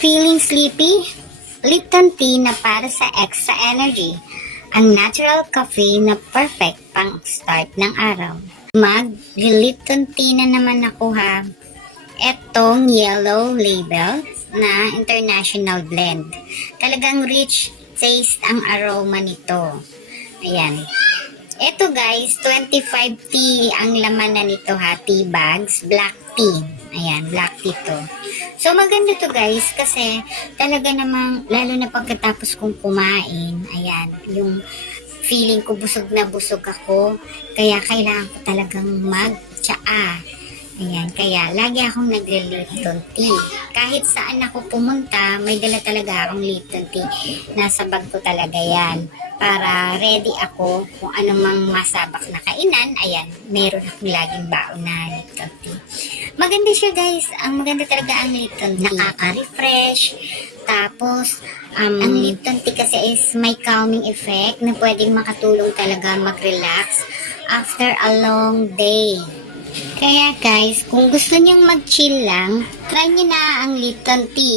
Feeling sleepy? Lipton tea na para sa extra energy. Ang natural cafe na perfect pang start ng araw. Mag-Lipton tea na naman ako ha. Etong yellow label na international blend. Talagang rich taste ang aroma nito. Ayan. Ito guys, 25 tea ang laman na nito ha. Tea bags, black tea. Ayan, black tea to. So maganda to guys kasi talaga namang lalo na pagkatapos kong kumain, ayan, yung feeling ko busog na busog ako. Kaya kailangan ko talagang mag-tsaa. Ayan, kaya lagi akong nagre-Lipton tea. Kahit saan ako pumunta, may dala talaga akong Lipton tea. Nasa bag ko talaga yan. Para ready ako kung anumang masabak na kainan, ayan, meron akong laging baon na Lipton tea. Maganda siya guys. Ang maganda talaga ang Lipton tea. Nakaka-refresh. Tapos, ang Lipton tea kasi is may calming effect na pwedeng makatulong talaga mag-relax after a long day. Kaya guys, kung gusto niyong mag-chill lang, try niyo na ang Lipton tea.